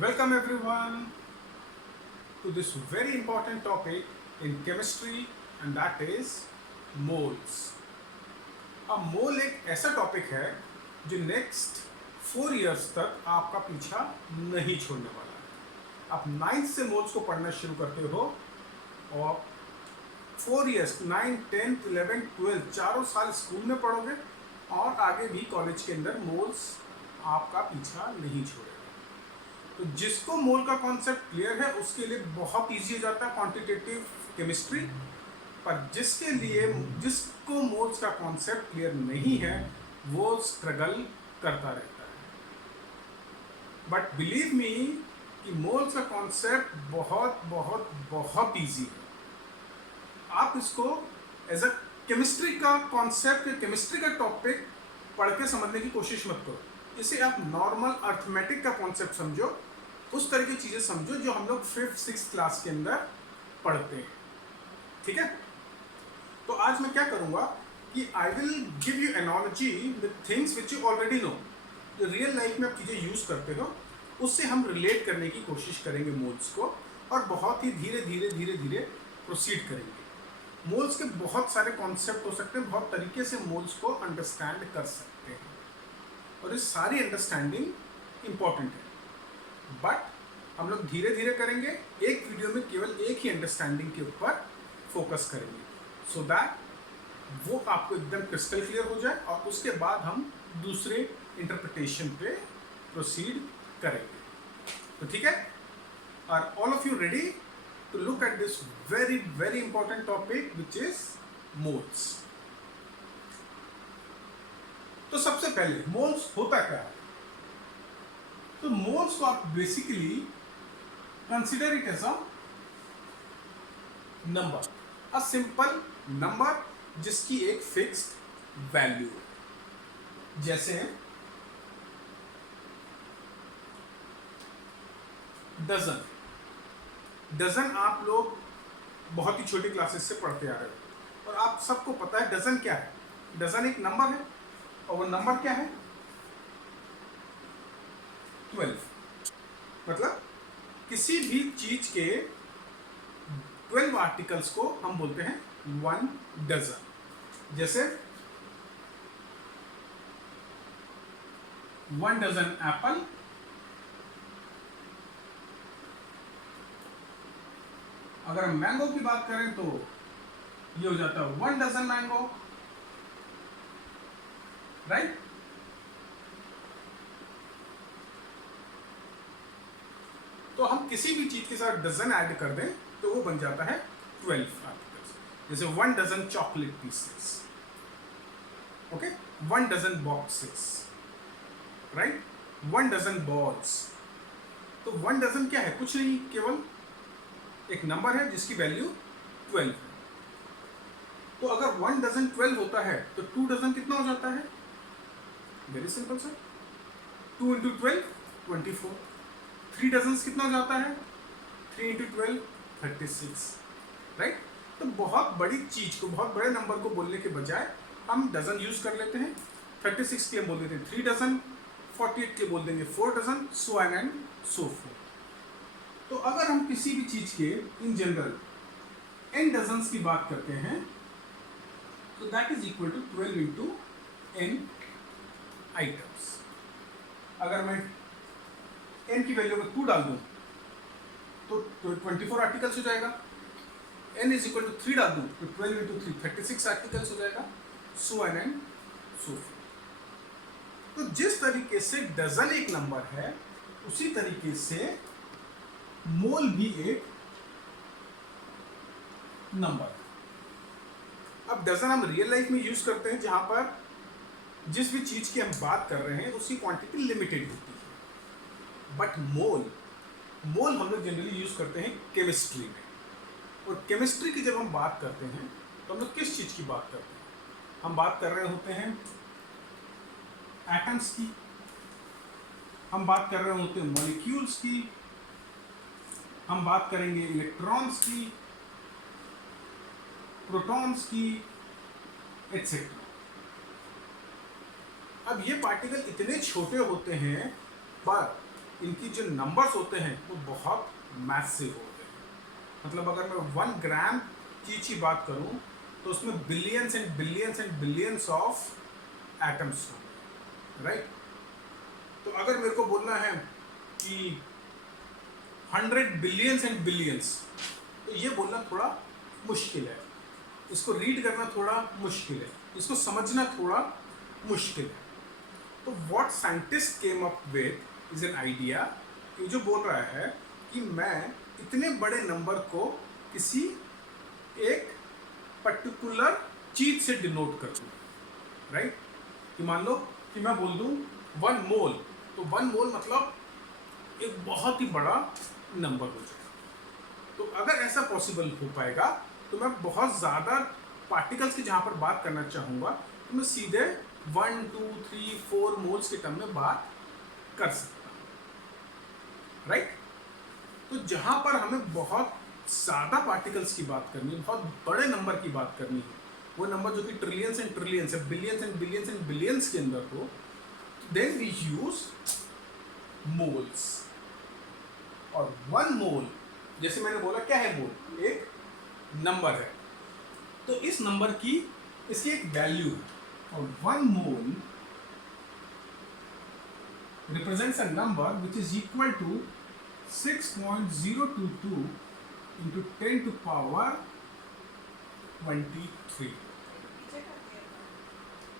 Welcome everyone to this very important topic in chemistry and that is moles. अब मोल एक ऐसा topic है जो नेक्स्ट 4 years तक आपका पीछा नहीं छोड़ने वाला है। आप 9th से मोल्स को पढ़ना शुरू करते हो और 4 years 9, 10th, 11th, 12 चारों साल स्कूल में पढ़ोगे और आगे भी कॉलेज के अंदर मोल्स आपका पीछा नहीं छोड़ेगा। तो जिसको मोल का कॉन्सेप्ट क्लियर है उसके लिए बहुत इजी हो जाता है क्वांटिटेटिव केमिस्ट्री, पर जिसको मोल्स का कॉन्सेप्ट क्लियर नहीं है वो स्ट्रगल करता रहता है। बट बिलीव मी कि मोल्स का कॉन्सेप्ट बहुत बहुत बहुत इजी है। आप इसको एज अ केमिस्ट्री का कॉन्सेप्ट या केमिस्ट्री का टॉपिक पढ़ के समझने की कोशिश मत करो। इसे आप नॉर्मल अर्थमेटिक का कॉन्सेप्ट समझो, उस तरह की चीज़ें समझो जो हम लोग 5th 6th क्लास के अंदर पढ़ते हैं। ठीक है, तो आज मैं क्या करूँगा कि I will give you analogy with things which you already know, जो रियल लाइफ में आप चीज़ें यूज़ करते हो उससे हम रिलेट करने की कोशिश करेंगे मोल्स को, और बहुत ही धीरे धीरे धीरे धीरे प्रोसीड करेंगे। मोल्स के बहुत सारे कॉन्सेप्ट हो सकते हैं, बहुत तरीके से मोल्स को अंडरस्टैंड कर सकते हैं और ये सारी अंडरस्टैंडिंग इम्पॉर्टेंट है। बट हम लोग धीरे धीरे करेंगे, एक वीडियो में केवल एक ही अंडरस्टैंडिंग के ऊपर फोकस करेंगे सो दैट वो आपको एकदम क्रिस्टल क्लियर हो जाए और उसके बाद हम दूसरे इंटरप्रिटेशन पे प्रोसीड करेंगे। तो ठीक है, are all of you ready to look at this very very important topic which is moles. तो सबसे पहले मोल्स होता क्या है? तो मोल्स को आप basically consider it as a number, a simple number जिसकी एक फिक्स्ड वैल्यू है। जैसे डजन। डजन आप लोग बहुत ही छोटी क्लासेस से पढ़ते आ रहे हो और आप सबको पता है डजन क्या है। डजन एक नंबर है और वो नंबर क्या है? 12। मतलब किसी भी चीज के 12 आर्टिकल्स को हम बोलते हैं 1 डजन। जैसे 1 डजन एप्पल, अगर हम मैंगो की बात करें तो ये हो जाता है 1 डजन मैंगो, राइट। तो हम किसी भी चीज के साथ डजन ऐड कर दें तो वो बन जाता है 12 आर्टिकल्स। जैसे 1 dozen chocolate pieces, okay, 1 dozen boxes, right, 1 dozen balls. तो 1 डजन क्या है? कुछ नहीं, केवल एक नंबर है जिसकी वैल्यू 12 है। तो अगर 1 डजन 12 होता है तो 2 डजन कितना हो जाता है? Very simple sir, 2 into 12 24। 3 dozen कितना हो जाता है? 3 इंटू 12 36, राइट। तो बहुत बड़ी चीज को, बहुत बड़े नंबर को बोलने के बजाय हम डजन यूज कर लेते हैं। 36 के लिए बोल देते हैं 3 डजन, 48 के बोल देंगे 4 dozen, so on and so forth. तो अगर हम किसी भी चीज के इन जनरल n डजन्स की बात करते हैं तो that is equal to 12 into n items. अगर मैं n की वैल्यू में 2 डाल दूं तो 24 आर्टिकल्स हो जाएगा। n इज इक्वल टू 3 डाल दूं तो 12 इंटू 3 36 आर्टिकल्स हो जाएगा, सो ऑन एंड सो फोर्थ। तो जिस तरीके से डजन एक नंबर है उसी तरीके से मोल भी एक नंबर। अब डजन हम रियल लाइफ में यूज करते हैं जहां पर जिस भी चीज की हम बात कर रहे हैं उसकी क्वांटिटी लिमिटेड होती है। बट मोल हम लोग जनरली यूज करते हैं केमिस्ट्री में, और केमिस्ट्री की जब हम बात करते हैं तो हम लोग किस चीज की बात करते हैं? हम बात कर रहे होते हैं एटम्स की, हम बात कर रहे होते हैं मॉलिक्यूल्स की, हम बात करेंगे इलेक्ट्रॉन्स की, प्रोटॉन्स की, एटसेट्रा। अब ये पार्टिकल इतने छोटे होते हैं पर इनकी जो नंबर्स होते हैं वो बहुत मैसिव होते हैं। मतलब अगर मैं 1 ग्राम चीज की बात करूं तो उसमें billions and billions and billions of atoms होंगे, राइट। तो अगर मेरे को बोलना है कि 100 बिलियंस एंड बिलियंस, तो ये बोलना थोड़ा मुश्किल है, इसको रीड करना थोड़ा मुश्किल है, इसको समझना थोड़ा मुश्किल है। तो what scientist came up with is an idea, कि जो बोल रहा है कि मैं इतने बड़े नंबर को किसी एक पर्टिकुलर चीज से डिनोट कर दूं, राइट। कि मान लो कि मैं बोल दूं 1 मोल, तो 1 मोल मतलब एक बहुत ही बड़ा नंबर हो जाएगा। तो अगर ऐसा पॉसिबल हो पाएगा तो मैं बहुत ज़्यादा पार्टिकल्स की जहाँ पर बात करना चाहूँगा तो मैं सीधे 1, 2, 3, 4 मोल्स के टर्म में बात कर सकता हूँ, राइट। तो जहाँ पर हमें बहुत ज़्यादा पार्टिकल्स की बात करनी है, बहुत बड़े नंबर की बात करनी है, वो नंबर जो कि ट्रिलियंस एंड ट्रिलियंस है, billions and billions and billions के अंदर हो, देन वी यूज मोल्स। और 1 मोल, जैसे मैंने बोला क्या है मोल, एक नंबर है। तो इस नंबर की इसकी एक वैल्यू है, और 1 मोल represents a number which is equal to 6.022 into 10 to power 23।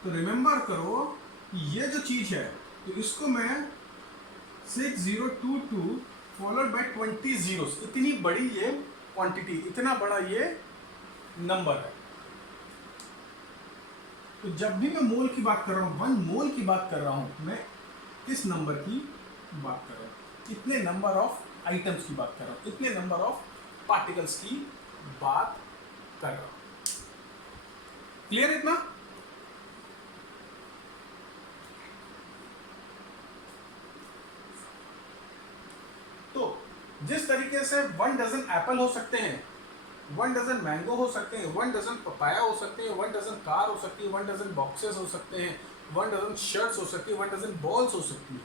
तो रिमेंबर करो कि ये जो चीज है, तो इसको मैं 6022 फॉलोड बाय 20 जीरोस, इतनी बड़ी ये क्वांटिटी, इतना बड़ा ये नंबर है। तो जब भी मैं मोल की बात कर रहा हूँ, 1 मोल की बात कर रहा हूँ, मैं किस नंबर की बात कर रहा हूँ, इतने नंबर ऑफ आइटम्स की बात कर रहा हूँ, इतने नंबर ऑफ पार्टिकल्स की बात कर रहा हूँ। क्लियर इतना? तो जिस तरीके से 1 डजन एप्पल हो सकते हैं, 1 डजन मैंगो हो सकते हैं, 1 डजन पपाया हो सकते हैं, 1 डजन कार हो सकती है, 1 डजन बॉक्सेस हो सकते हैं, 1 डजन शर्ट्स हो सकती है, 1 डजन बॉल्स हो सकती है,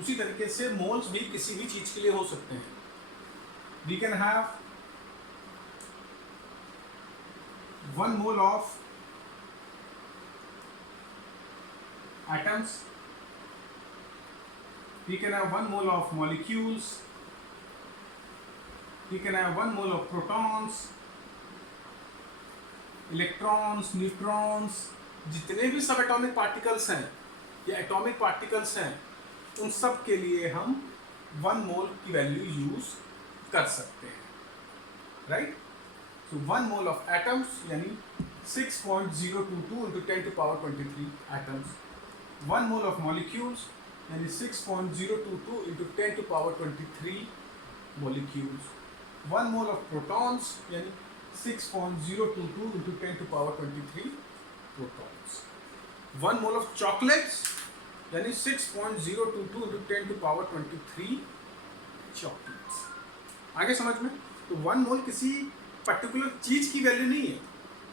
उसी तरीके से मोल्स भी किसी भी चीज के लिए हो सकते हैं। We can have 1 mole of atoms, we can have 1 mole of molecules, we can have 1 mole of protons, electrons, neutrons, जितने भी सब एटॉमिक पार्टिकल्स हैं या एटॉमिक पार्टिकल्स हैं, उन सब के लिए हम 1 मोल की वैल्यू यूज कर सकते हैं, right. So 1 mole of atoms यानी 6.022 into 10 to power 23 atoms, 1 mole of molecules यानी 6.022 into 10 to power 23 molecules, 1 mole of protons यानी 6.022 into 10 to power 23 protons, 1 mole of chocolates यानी 6.022 into 10 to power 23 chocolates। आगे समझ में? तो 1 मोल किसी पर्टिकुलर चीज की वैल्यू नहीं है,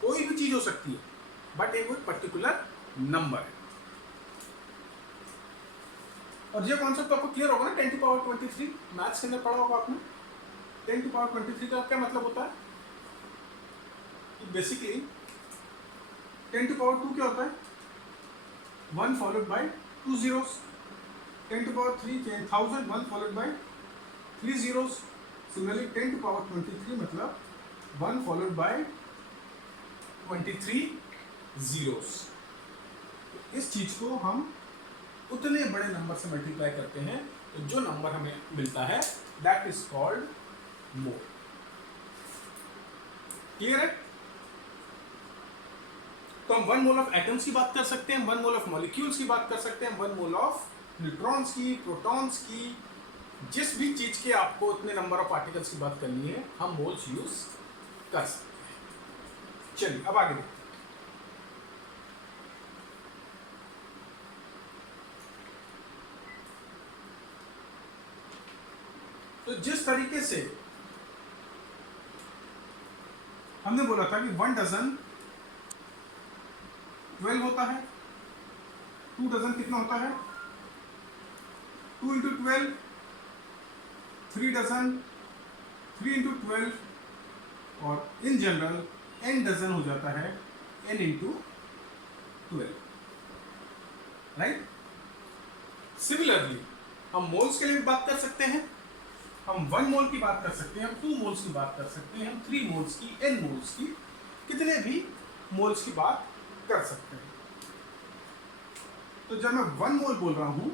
कोई भी चीज हो सकती है, बट एक पर्टिकुलर नंबर है। और ये कॉन्सेप्ट तो आपको क्लियर होगा ना, 10 to power 23 मैथ्स के अंदर पढ़ा होगा आपने। 10 to power 23 का क्या मतलब होता है? बेसिकली 10 to power 2 क्या होता है? 1 followed by 2 zeros, 10 to power 3 1000, 1 followed by 3 zeros। Similarly 10 to power 23 मतलब 1 फॉलोड बाय 23 zeros। इस चीज को हम उतने बड़े नंबर से मल्टीप्लाई करते हैं तो जो नंबर हमें मिलता है that is called mole. Clear है? तो हम 1 मोल ऑफ एटम्स की बात कर सकते हैं, 1 मोल ऑफ मॉलिक्यूल्स की बात कर सकते हैं, 1 मोल ऑफ न्यूट्रॉन्स की, प्रोटॉन्स की, जिस भी चीज के आपको उतने नंबर ऑफ पार्टिकल्स की बात करनी है हम मोल्स यूज कर सकते हैं। चलिए अब आगे देखते हैं। तो जिस तरीके से हमने बोला था कि 1 डजन 12 होता है, 2 डजन कितना होता है? 2 into 12 3 डजन, 3 इंटू 12, और इन जनरल n डजन हो जाता है n इंटू 12, राइट। सिमिलरली हम मोल्स के लिए भी बात कर सकते हैं, हम 1 मोल की बात कर सकते हैं, हम 2 मोल्स की बात कर सकते हैं, हम 3 मोल्स की, n मोल्स की, कितने भी मोल्स की बात कर सकते हैं। तो जब मैं 1 मोल बोल रहा हूं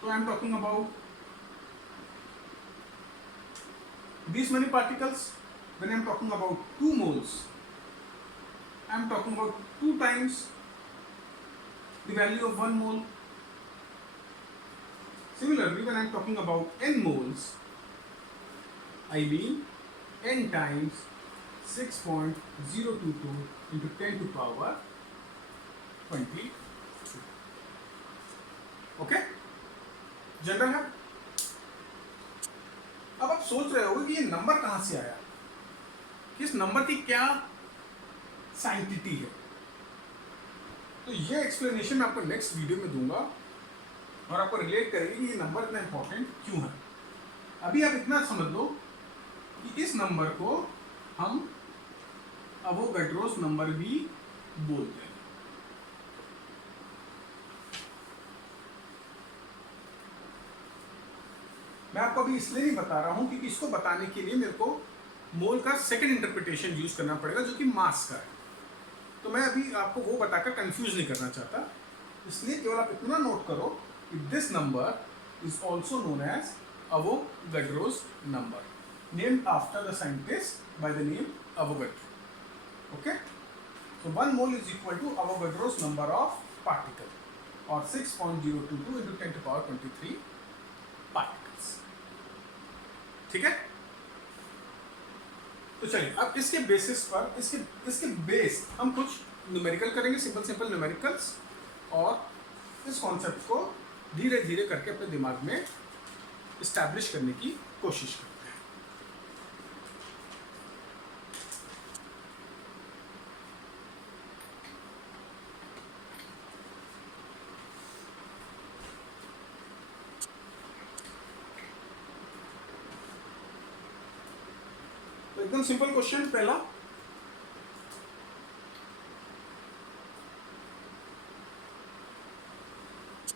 तो I am talking about these many particles. When I am talking about 2 moles, I am talking about 2 times the value of 1 mole. Similarly, when I am talking about n moles, I mean n times 6.022 into 10 to power 23. Okay? General है। अब आप सोच रहे होगे कि ये number कहां से आया, किस नंबर की क्या साइंटिटी है। तो ये एक्सप्लेनेशन मैं आपको नेक्स्ट वीडियो में दूंगा और आपको रिलेट करेंगे कि ये नंबर इतना इंपॉर्टेंट क्यों है। अभी आप इतना समझ लो कि इस नंबर को हम अवोगाड्रोस नंबर भी बोलते हैं। मैं आपको अभी इसलिए नहीं बता रहा हूं क्योंकि इसको बताने के लिए मेरे को मोल का सेकंड इंटरप्रिटेशन यूज करना पड़ेगा जो कि मास का है। तो मैं अभी आपको वो बताकर कंफ्यूज नहीं करना चाहता, इसलिए केवल आप इतना नोट करो कि this number is also known as Avogadro's number, named after the scientist by the name Avogadro. Okay, so 1 mole is equal to Avogadro's number of particle और 6.022 into 10 to power 23 पार्टिकल्स। ठीक है, तो चलिए अब इसके basis पर इसके base हम कुछ न्यूमेरिकल करेंगे, सिंपल न्यूमेरिकल्स, और इस कॉन्सेप्ट को धीरे धीरे करके अपने दिमाग में इस्टेब्लिश करने की कोशिश करते हैं। तो एकदम सिंपल क्वेश्चन पहला,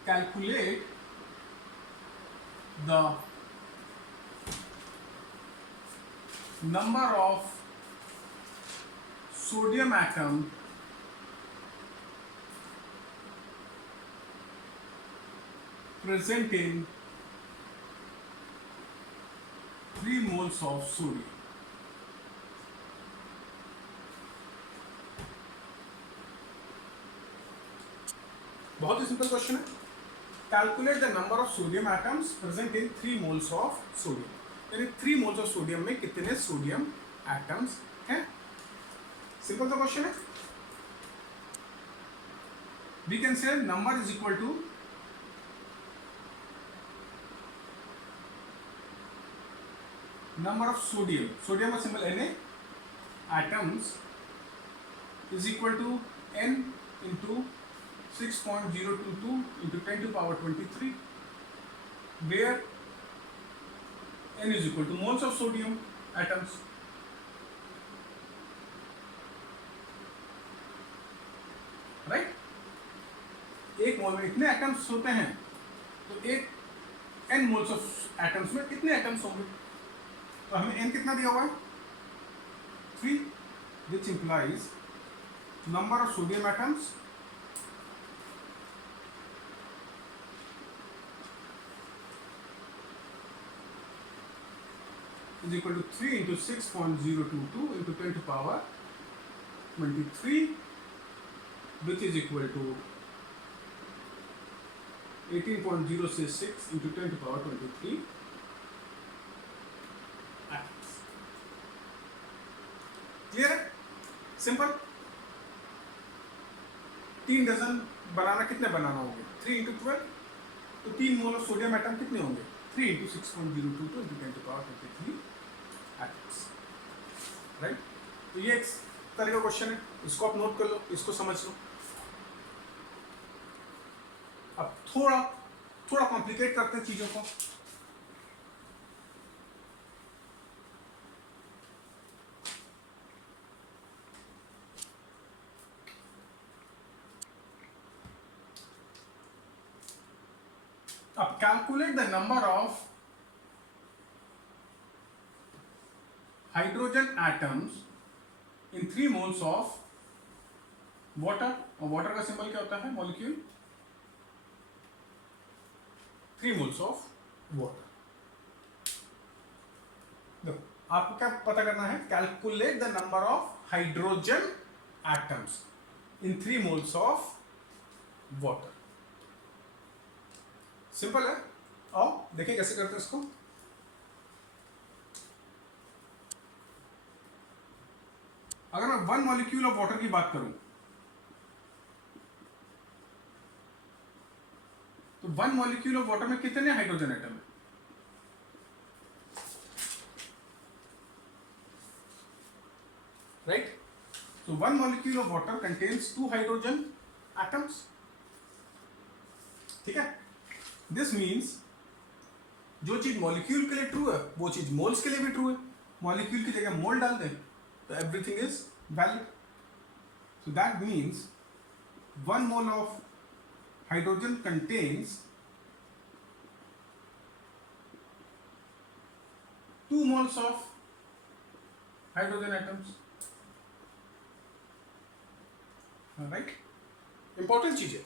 calculate the number of sodium atom present in 3 moles of sodium. बहुत ही सिंपल क्वेश्चन है। Calculate the number of sodium atoms present in 3 moles of sodium, यानी 3 मोल्स ऑफ सोडियम में कितने सोडियम एटम्स हैं। Simple सा question है। We can say number is equal to number of sodium का symbol Na, atoms is equal to n into 6.022 into 10 to power 23, where n is equal to moles of sodium atoms. Right? एक मोल में इतने atoms होते हैं, तो एक n moles of atoms में कितने एटम्स होंगे। तो हमें n कितना दिया हुआ है 3, which implies number of sodium atoms is equal to 3 into 6.022 into 10 to power 23, which is equal to 18.066 into 10 to power 23 atoms. Clear है, सिंपल। 3 डजन बनाना कितने बनाना होंगे 3 into 12, तो 3 मोल ऑफ सोडियम एटम कितने होंगे 3 into 6.022 into 10 to power 23 atoms, right. तो ये एक तरह का क्वेश्चन है, इसको आप नोट कर लो, इसको समझ लो। अब थोड़ा कॉम्प्लिकेट करते हैं चीजों को। calculate the number of hydrogen atoms in 3 moles of water. और वाटर का सिंबल क्या होता है? मॉलिक्यूल. 3 moles of water. देखो आपको क्या पता करना है? Calculate the number of hydrogen atoms in 3 moles of water. Simple है. आओ देखिए कैसे करते हैं इसको. अगर मैं 1 मॉलिक्यूल ऑफ वाटर की बात करूं तो 1 मॉलिक्यूल ऑफ वाटर में कितने हाइड्रोजन एटम है? Right. So 1 molecule of water contains 2 hydrogen atoms. ठीक है. This means जो चीज मॉलिक्यूल के लिए ट्रू है वो चीज मोल्स के लिए भी ट्रू है. मॉलिक्यूल की जगह मोल डाल दें तो everything is valid. So that means 1 mole of hydrogen contains 2 moles of hydrogen atoms. Right. Important चीज है.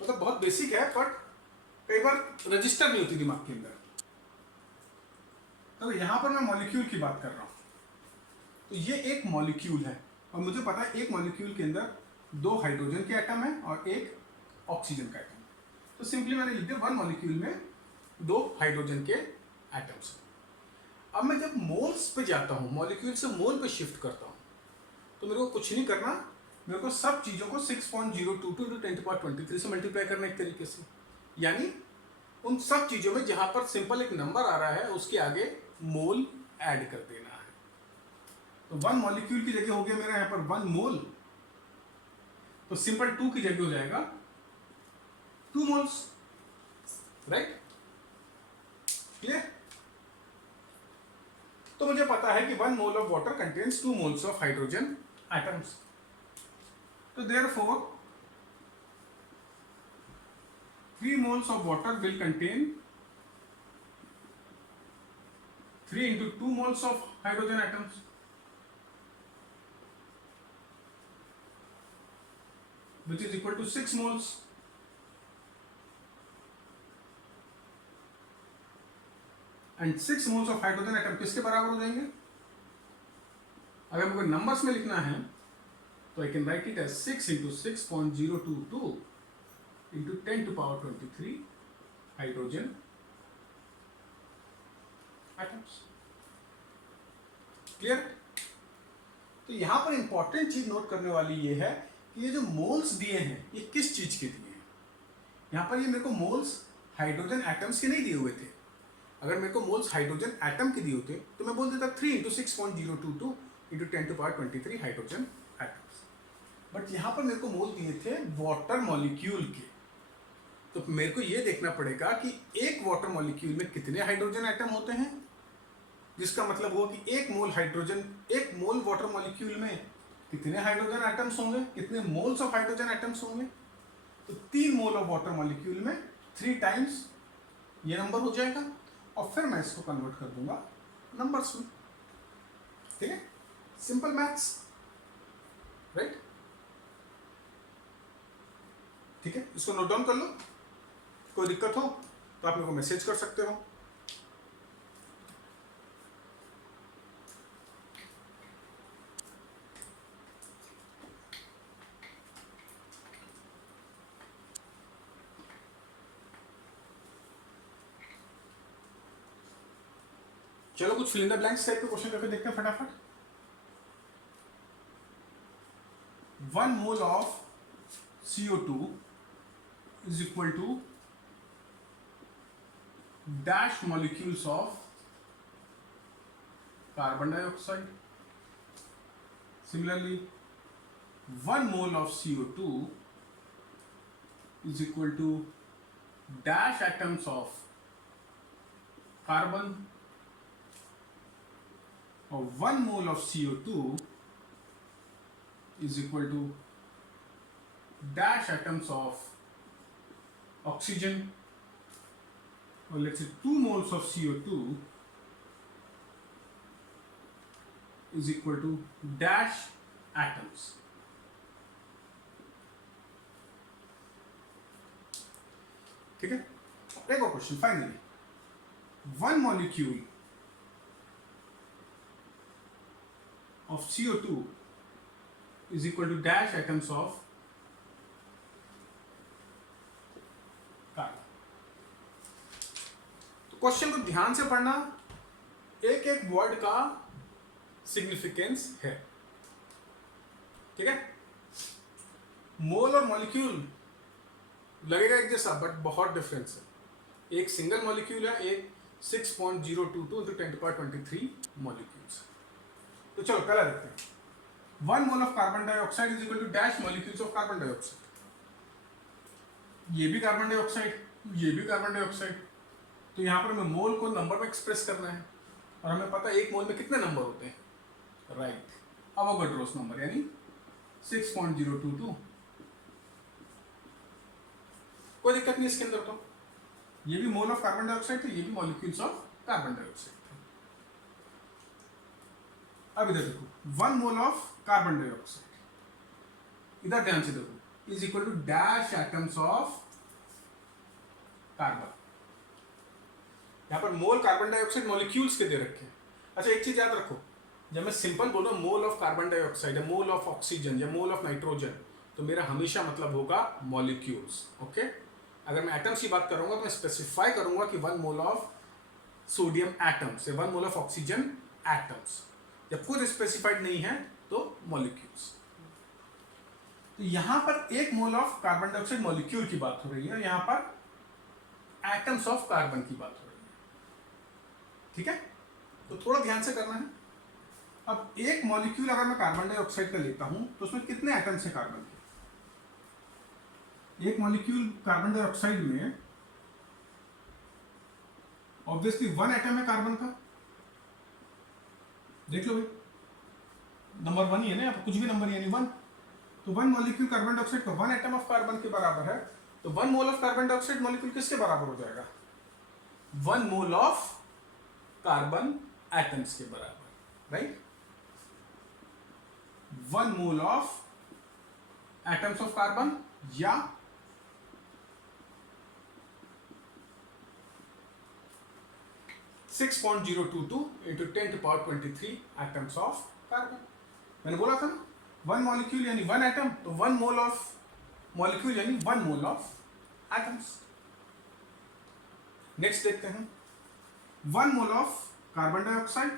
मतलब बहुत बेसिक है बट कई बार रजिस्टर नहीं होती दिमाग के अंदर. तो यहां पर मैं मॉलिक्यूल की बात कर रहा हूं. तो ये एक मॉलिक्यूल है और मुझे पता है एक मॉलिक्यूल के अंदर 2 हाइड्रोजन के एटम है और एक ऑक्सीजन का एटम. तो सिंपली मैंने लिख दिया 1 मॉलिक्यूल में 2 हाइड्रोजन के एटम्स. अब मैं जब मोल्स पे जाता हूं, मॉलिक्यूल से मोल पे शिफ्ट करता हूं, तो मेरे को कुछ नहीं करना. मेरे को सब चीजों को 6.022 × 10⁻23 से मल्टीप्लाई करना एक तरीके से. यानी उन सब चीजों में जहां पर सिंपल एक नंबर आ रहा है उसके आगे मोल ऐड कर देना है. तो 1 मॉलिक्यूल की जगह हो गया मेरा यहां पर 1 मोल. तो सिंपल 2 की जगह हो जाएगा 2 मोल्स. राइट. क्लियर. तो मुझे पता है कि 1 mole of water contains 2 moles of hydrogen atoms. So therefore 3 moles of water will contain 3 into 2 moles of hydrogen atoms. Which is equal to 6 moles. And 6 moles of hydrogen atom किसके बराबर हो जाएंगे? अगर मुझे नंबर्स में लिखना है तो I can write it as 6 into 6.022 into 10⁻23 hydrogen atoms. Clear. तो यहां पर इंपॉर्टेंट चीज नोट करने वाली ये है कि ये जो मोल्स दिए हैं ये किस चीज के दिए हैं. यहां पर ये मेरे को मोल्स हाइड्रोजन एटम्स के नहीं दिए हुए थे. अगर मेरे को मोल्स हाइड्रोजन एटम के दिए होते तो मैं बोल देता 3 into 6.022 into 10⁻23 hydrogen atoms. But यहां पर मेरे को मोल दिए थे वाटर मॉलिक्यूल के. तो मेरे को यह देखना पड़ेगा कि एक वाटर मॉलिक्यूल में कितने हाइड्रोजन एटम होते हैं. जिसका मतलब हुआ कि एक मोल वाटर मॉलिक्यूल में कितने हाइड्रोजन एटम्स होंगे, कितने मोल्स ऑफ हाइड्रोजन एटम्स होंगे. तो 3 मोल ऑफ वाटर मॉलिक्यूल में 3 टाइम्स ये नंबर हो जाएगा और फिर मैं इसको कन्वर्ट कर दूंगा नंबर्स में. ठीक है. Simple maths. राइट. ठीक है. इसको नोट डाउन कर लो. कोई दिक्कत हो तो आप मेरे को मैसेज कर सकते हो. चलो कुछ fill in the blanks type के क्वेश्चन करके देखते हैं फटाफट. 1 mole of CO2 is equal to dash molecules of carbon dioxide. Similarly, 1 mole of CO2 is equal to dash atoms of carbon, or 1 mole of CO2 is equal to dash atoms of oxygen. or let's say 2 moles of CO2 is equal to dash atoms. ठीक है, एक और question finally, 1 molecule of CO2 is equal to dash atoms of carbon. तो question को ध्यान से पढ़ना, एक एक वर्ड का सिग्निफिकेंस है, ठीक है। मोल और मॉलिक्यूल लगेगा एक जैसा, बट बहुत डिफरेंस है। एक सिंगल मॉलिक्यूल है, एक 6.022 into 10⁻23 मॉलिक्यूल्स। तो चलो पहला देखते हैं। 1 mole of carbon dioxide is equal to dash molecules of carbon dioxide. ये भी कार्बन डाइऑक्साइड, ये भी कार्बन डाइऑक्साइड। तो यहाँ पर हमें मोल को नंबर में एक्सप्रेस करना है, और हमें पता है एक मोल में कितने नंबर होते हैं, राइट, अवोगाड्रोस नंबर, यानी 6.022। कोई दिक्कत नहीं इसके अंदर। तो ये भी मोल ऑफ कार्बन डाइऑक्साइड थे, ये भी मॉलिक्यूल्स ऑफ कार्बन डाइऑक्साइड थे। अब इधर देखो, 1 मोल ऑफ कार्बन डाइऑक्साइड, इधर ध्यान से देखो, is equal to dash atoms of carbon. यहां पर मोल कार्बन डाइऑक्साइड मॉलिक्यूल्स के दे रखे हैं। अच्छा एक चीज याद रखो, जब मैं सिंपल बोल रहा हूं मोल ऑफ कार्बन डाइऑक्साइड या मोल ऑफ ऑक्सीजन या मोल ऑफ नाइट्रोजन, तो मेरा हमेशा मतलब होगा मॉलिक्यूल्स, ओके। अगर मैं एटम्स की बात करूंगा तो मैं स्पेसिफाई करूंगा कि 1 मोल ऑफ सोडियम एटम्स या 1 मोल ऑफ ऑक्सीजन एटम्स। जब कुछ स्पेसिफाइड नहीं है तो मॉलिक्यूल्स। तो यहां पर 1 mole of carbon dioxide molecule की बात हो रही है, यहां पर एटम्स ऑफ कार्बन की बात हो रही है, ठीक है। तो थोड़ा ध्यान से करना है। अब एक मॉलिक्यूल अगर मैं कार्बन डाइऑक्साइड का लेता हूं तो उसमें कितने एटम्स है कार्बन के? एक मॉलिक्यूल कार्बन डाइऑक्साइड में ऑब्वियसली 1 एटम है कार्बन का, देख लो भाई, नंबर 1 ही है ना, यहाँ पर कुछ भी नंबर यानी 1। तो 1 मॉलिक्यूल कार्बन डाइऑक्साइड का 1 एटम ऑफ कार्बन के बराबर है। तो 1 mole of carbon dioxide molecule किसके बराबर हो जाएगा? 1 मोल ऑफ कार्बन एटम्स के बराबर, right. 1 mole of atoms of carbon या 6.022 into 10⁻23 एटम्स ऑफ कार्बन। मैंने बोला था ना 1 मॉलिक्यूल यानी 1 एटम, तो 1 मोल ऑफ मॉलिक्यूल यानी 1 मोल ऑफ एटम्स। नेक्स्ट देखते हैं, 1 mole of carbon dioxide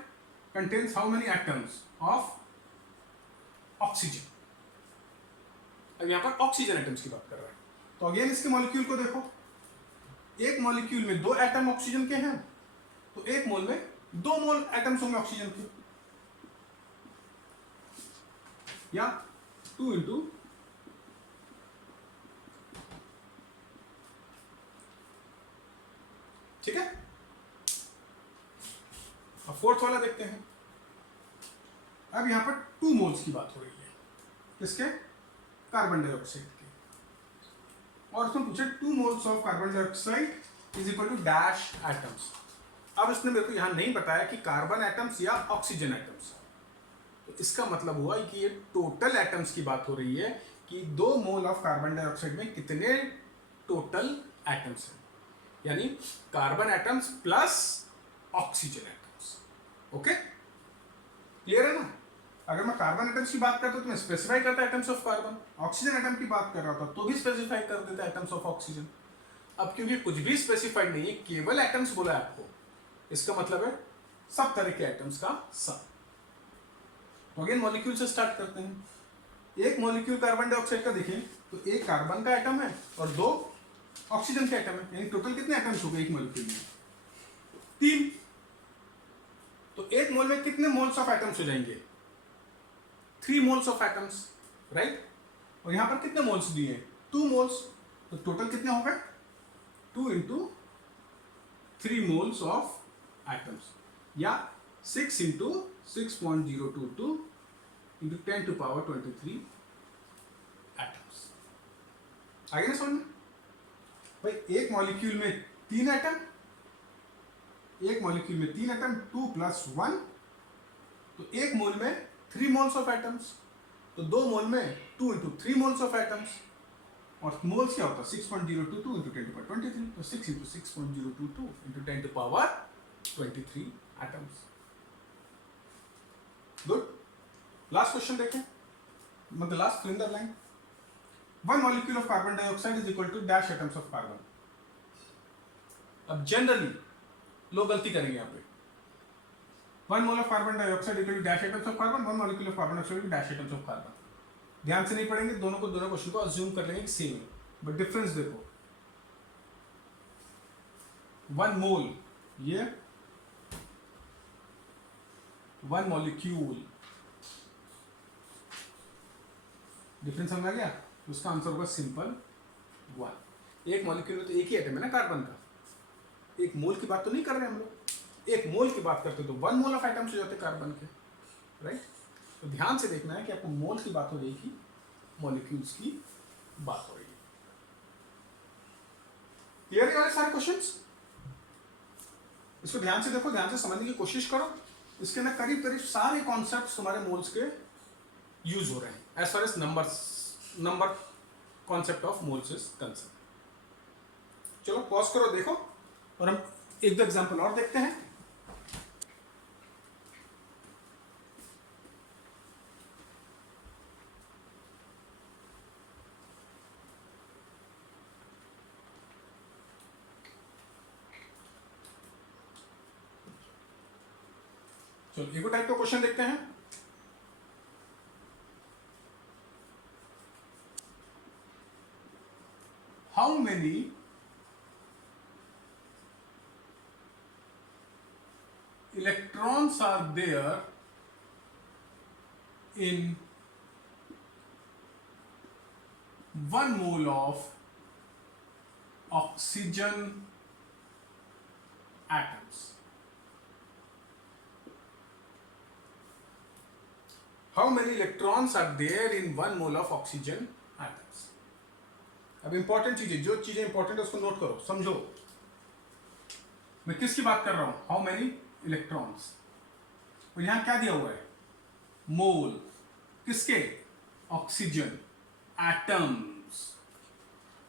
contains how many atoms of oxygen. अब यहां पर ऑक्सीजन एटम्स की बात कर रहा है, तो अगेन इसके मॉलिक्यूल को देखो, एक मॉलिक्यूल में 2 एटम ऑक्सीजन के हैं, तो एक मोल में 2 मोल एटम्स होंगे ऑक्सीजन के, या 2 इंटू ठीक है। अब फोर्थ वाला देखते हैं। अब यहां पर 2 मोल्स की बात हो रही है, किसके? कार्बन डाइऑक्साइड के। और उसमें पूछे 2 moles of carbon dioxide is equal to dash atoms. अब इसने मेरे को यहां नहीं बताया कि कार्बन एटम्स या ऑक्सीजन एटम्स, तो इसका मतलब हुआ कि ये टोटल एटम्स की बात हो रही है कि 2 मोल ऑफ कार्बन डाइऑक्साइड में कितने टोटल एटम्स हैं, यानी carbon atoms plus oxygen atoms, okay. Clear है ना? अगर मैं कार्बन एटम्स की बात करता तो मैं स्पेसिफाई करता atoms of carbon, oxygen atom की बात कर रहा था तो भी स्पेसिफाई कर देता एटम्स ऑफ ऑक्सीजन। अब क्योंकि कुछ भी स्पेसिफाइड नहीं है, केवल एटम्स बोला है आपको, इसका मतलब है सब तरह के एटम्स का सम। तो अगेन मॉलिक्यूल से स्टार्ट करते हैं। एक मॉलिक्यूल कार्बन डाइऑक्साइड का देखें तो एक कार्बन का एटम है और 2 ऑक्सीजन के एटम है, यानी टोटल कितने एटम्स हो गए एक मॉलिक्यूल में? 3। तो एक मोल में कितने मोल्स ऑफ एटम्स हो जाएंगे? 3 मोल्स ऑफ एटम्स, राइट। और यहां पर कितने मोल्स दिए हैं? 2 मोल्स, तो टोटल कितने हो गए? 2 इंटू 3 मोल्स ऑफ एटम्स, या 6 इंटू 6.022 इंटू 10⁻23 एटम्स। आगे ना समझ में भाई, एक मॉलिक्यूल में 3 एटम एक मॉलिक्यूल में 3 एटम, 2 + 1, तो एक मोल में 3 मोल्स ऑफ एटम्स, तो 2 मोल में 2 × 3 मोल्स ऑफ एटम्स, और मोल्स क्या होता है 6.022 × 10⁻23, तो 6 × 6.022 × 10⁻23 एटम्स। गुड। लास्ट क्वेश्चन देखें, मतलब last fill in the line. 1 molecule of carbon dioxide is equal to dash atoms of carbon। अब जनरली लोग गलती करेंगे यहाँ पे, 1 mole of carbon dioxide equal to dash atoms of carbon, 1 molecule of carbon dioxide equal to dash atoms of carbon। ध्यान से नहीं पढ़ेंगे, दोनों क्वेश्चन को अज्यूम कर लेंगे कि सेम है, बट डिफरेंस देखो। 1 मोल ये, 1 मॉलिक्यूल, डिफरेंस समझ आ गया? तो उसका आंसर होगा सिंपल 1। एक मॉलिक्यूल में तो एक ही एटम है ना कार्बन का, एक मोल की बात तो नहीं कर रहे हम लोग। एक मोल की बात करते तो 1 मोल ऑफ एटम्स हो जाते कार्बन के, राइट। तो ध्यान से देखना है कि आपको मोल की बात हो रही है, मॉलिक्यूल्स की बात हो रही है। क्लियर है वाले सारे क्वेश्चंस? इसको ध्यान से देखो, ध्यान से समझने की कोशिश करो। इसके अंदर करीब करीब सारे कॉन्सेप्ट्स हमारे मोल्स के यूज हो रहे हैं as far as number concept of moles is concern. चलो पॉज करो, देखो, और हम एक दो एग्जांपल और देखते हैं। चलो एक टाइप का क्वेश्चन देखते हैं। How many electrons are there in 1 mole of oxygen atoms? How many electrons are there in 1 mole of oxygen atoms? अब इंपॉर्टेंट चीजें, जो चीजें इंपॉर्टेंट है उसको नोट करो, समझो मैं किसकी बात कर रहा हूं। हाउ मेनी इलेक्ट्रॉन्स, और यहां क्या दिया हुआ है? मोल। किसके? Oxygen atoms.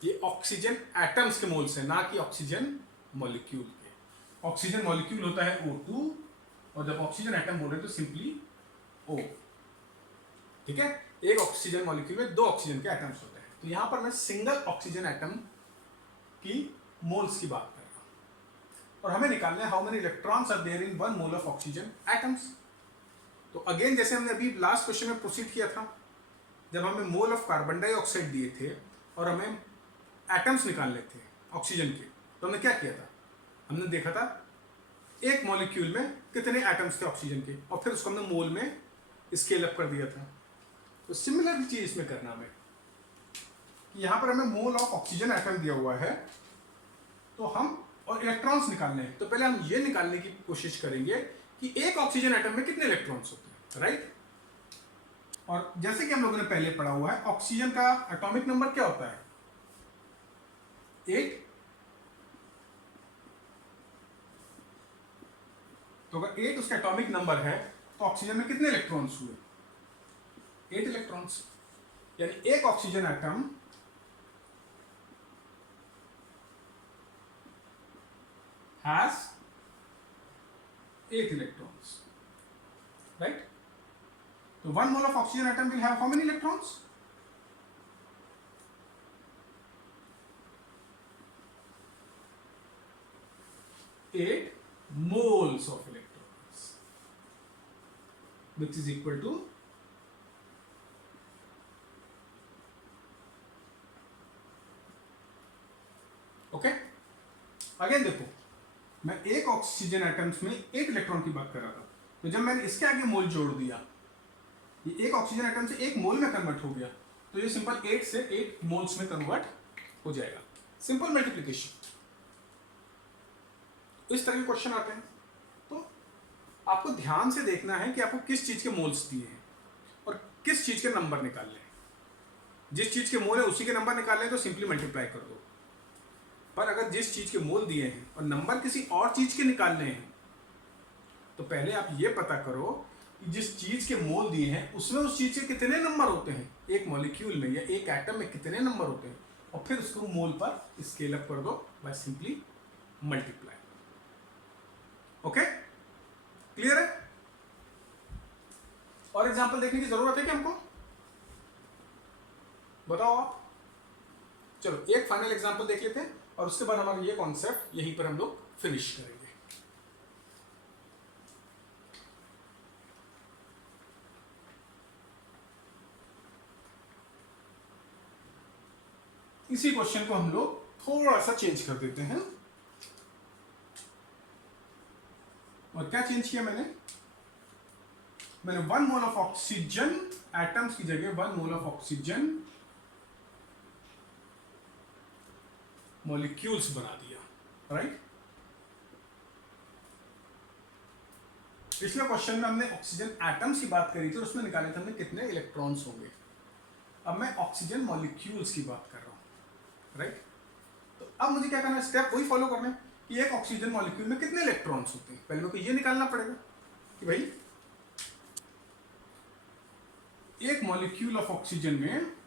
ये ऑक्सीजन एटम्स के मोल्स है, ना कि ऑक्सीजन मॉलिक्यूल के। ऑक्सीजन मॉलिक्यूल होता है O2, और जब ऑक्सीजन एटम बोल रहे हैं तो सिंपली O। ठीक है, एक ऑक्सीजन मॉलिक्यूल में 2 ऑक्सीजन के एटम्स होते हैं। तो यहां पर मैं सिंगल ऑक्सीजन एटम की मोल्स की बात कर रहा हूं, और हमें निकालना है how many electrons are there in 1 mole of oxygen atoms. तो अगेन जैसे हमने अभी लास्ट क्वेश्चन में प्रोसीड किया था, जब हमें मोल ऑफ कार्बन डाइऑक्साइड दिए थे और हमें एटम्स निकालने थे ऑक्सीजन के, तो हमने क्या किया था? हमने देखा था एक मॉलिक्यूल में कितने एटम्स थे ऑक्सीजन के, और फिर उसको हमने मोल में स्केल अप कर दिया था। तो सिमिलर चीज इसमें करना हमें, कि यहां पर हमें मोल ऑफ ऑक्सीजन एटम दिया हुआ है, तो हम और इलेक्ट्रॉन्स निकालने हैं, तो पहले हम ये निकालने की कोशिश करेंगे कि एक ऑक्सीजन एटम में कितने इलेक्ट्रॉन्स होते हैं, राइट। और जैसे कि हम लोगों ने पहले पढ़ा हुआ है, ऑक्सीजन का एटॉमिक नंबर क्या होता है? 8। तो अगर 8 उसका एटॉमिक नंबर है, तो ऑक्सीजन में कितने इलेक्ट्रॉन्स हुए? 8 इलेक्ट्रॉन्स। यानी एक oxygen atom has 8 electrons, right? So 1 mole of oxygen atom will have how many electrons? 8 moles of electrons, which is equal to okay? Again देखो, मैं एक ऑक्सीजन एटम्स में 8 इलेक्ट्रॉन की बात कर रहा था, तो जब मैंने इसके आगे मोल जोड़ दिया, ये एक ऑक्सीजन एटम से एक मोल में कन्वर्ट हो गया, तो ये सिंपल 8 से 8 मोल्स में कन्वर्ट हो जाएगा। Simple multiplication. इस तरह के क्वेश्चन आते हैं, तो आपको ध्यान से देखना है कि आपको किस चीज के मोल्स दिए हैं और किस चीज के नंबर निकालने हैं। जिस चीज के मोल है उसी के नंबर निकालने हैं, तो सिंपली मल्टीप्लाई कर दो। पर अगर जिस चीज के मोल दिए हैं और नंबर किसी और चीज के निकालने हैं तो पहले आप ये पता करो कि जिस चीज के मोल दिए हैं उसमें उस चीज के कितने नंबर होते हैं, एक मॉलिक्यूल में या एक एटम में कितने नंबर होते हैं, और फिर उसको मोल पर स्केल अप कर दो by simply multiply. Okay, clear है? और एग्जांपल देखने की जरूरत है क्या हमको? बताओ आप। चलो एक फाइनल एग्जांपल देख लेते हैं और उसके बाद हमारा ये कॉन्सेप्ट यहीं पर हम लोग फिनिश करेंगे। इसी क्वेश्चन को हम लोग थोड़ा सा चेंज कर देते हैं। और क्या चेंज किया मैंने 1 मोल ऑफ ऑक्सीजन, एटम्स की जगह 1 मोल ऑफ ऑक्सीजन मॉलिक्यूल्स बना दिया, राइट? पिछले क्वेश्चन में हमने ऑक्सीजन एटम्स की बात करी थी और उसमें निकाले थे हमने कितने इलेक्ट्रॉन्स होंगे। अब मैं ऑक्सीजन मॉलिक्यूल्स की बात कर रहा हूं, राइट? तो अब मुझे क्या करना है, स्टेप वही फॉलो करना है कि एक ऑक्सीजन मॉलिक्यूल में कितने इलेक्ट्रॉन्स होते हैं। पहले मेरे को ये निकालना पड़ेगा कि भाई एक मॉलिक्यूल ऑफ ऑक्सीजन में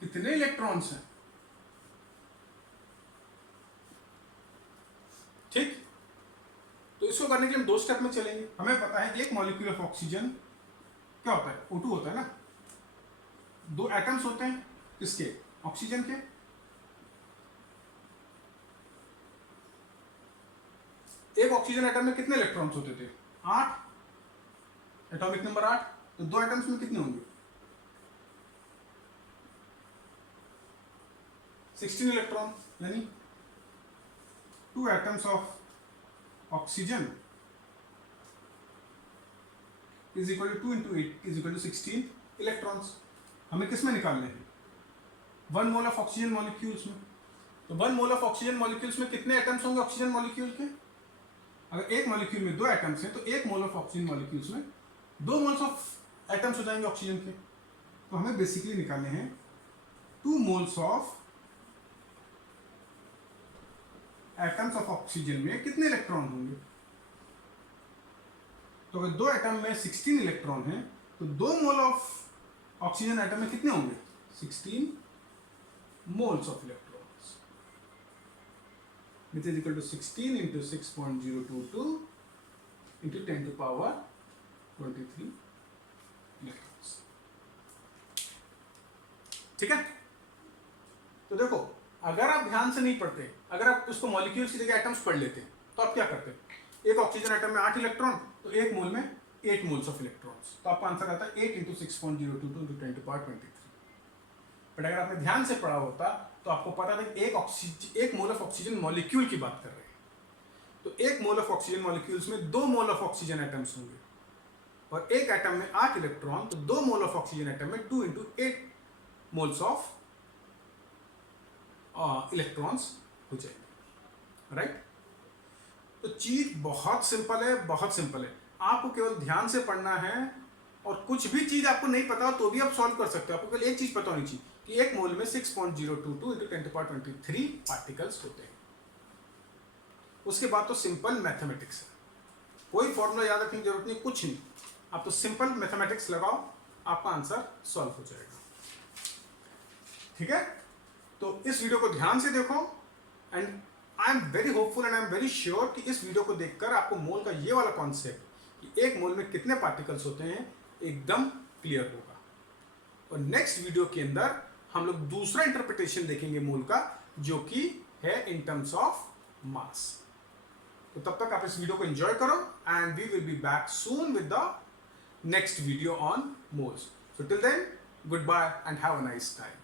कितने इलेक्ट्रॉन्स हैं। ठीक, तो इसको करने के लिए हम 2 स्टेप में चलेंगे। हमें पता है एक मॉलिक्यूल ऑफ ऑक्सीजन क्या होता है, O2 होता है ना। 2 एटम्स होते हैं किसके, ऑक्सीजन के। एक ऑक्सीजन एटम में कितने इलेक्ट्रॉन्स होते थे, 8, एटॉमिक नंबर 8। तो 2 एटम्स में कितने होंगे, 16 इलेक्ट्रॉन, यानी 2 atoms of oxygen is equal to 2 into 8 is equal to 16 electrons. हमें किस में निकालने हैं, 1 मोल ऑफ ऑक्सीजन मॉलिक्यूल्स में। तो 1 मोल ऑफ ऑक्सीजन मॉलिक्यूल्स में कितने एटम्स होंगे ऑक्सीजन मॉलिक्यूल के? अगर एक मॉलिक्यूल में 2 एटम्स हैं तो 1 मोल ऑफ ऑक्सीजन मॉलिक्यूल्स में 2 मोल्स ऑफ एटम्स हो जाएंगे ऑक्सीजन के। तो हमें बेसिकली निकालने हैं 2 moles of atoms of oxygen में कितने इलेक्ट्रॉन होंगे। तो अगर 2 एटम में 16 इलेक्ट्रॉन हैं तो 2 मोल ऑफ ऑक्सीजन एटम में कितने होंगे, 16 moles of electrons, which is equal to 16 into 6.022 into 10 to power 23 electrons. ठीक है, तो देखो अगर आप ध्यान से नहीं पढ़ते, अगर आप उसको मॉलिक्यूल्स की जगह एटम्स पढ़ लेते तो आप क्या करते, एक ऑक्सीजन एटम में 8 इलेक्ट्रॉन तो एक मोल में 8 मोल्स ऑफ इलेक्ट्रॉन्स, तो आपका आंसर आता है 8 into 6.022 into 10 to power 23। But अगर आपने ध्यान से पढ़ा होता तो आपको पता था कि एक मोल ऑफ ऑक्सीजन मॉलिक्यूल की बात कर रहे हैं। तो एक मोल ऑफ ऑक्सीजन मॉलिक्यूल्स में 2 मोल ऑफ ऑक्सीजन एटम्स होंगे और एक एटम में 8 इलेक्ट्रॉन, तो 2 मोल ऑफ ऑक्सीजन एटम में 2 into 8 मोल्स ऑफ इलेक्ट्रॉन्स हो जाएंगे, राइट? तो चीज बहुत सिंपल है, बहुत सिंपल है। आपको केवल ध्यान से पढ़ना है और कुछ भी चीज आपको नहीं पता तो भी आप सॉल्व कर सकते हो। आपको केवल एक चीज पता होनी चाहिए कि एक मोल में 6.022 into 10 to power 23 पार्टिकल्स होते हैं। उसके बाद तो सिंपल मैथमेटिक्स है, कोई फॉर्मूला याद रखने की जरूरत नहीं, कुछ नहीं। आप तो सिंपल मैथमेटिक्स लगाओ, आपका आंसर सॉल्व हो जाएगा। ठीक है, तो इस वीडियो को ध्यान से देखो and I am very hopeful and I am very sure कि इस वीडियो को देखकर आपको मोल का ये वाला कॉन्सेप्ट कि एक मोल में कितने पार्टिकल्स होते हैं एकदम क्लियर होगा। और नेक्स्ट वीडियो के अंदर हम लोग दूसरा इंटरप्रिटेशन देखेंगे मोल का, जो कि है इन टर्म्स ऑफ मास। तो तब तक आप इस वीडियो को एंजॉय करो and we will be back soon with the next video on moles. So till then, goodbye and have a nice time.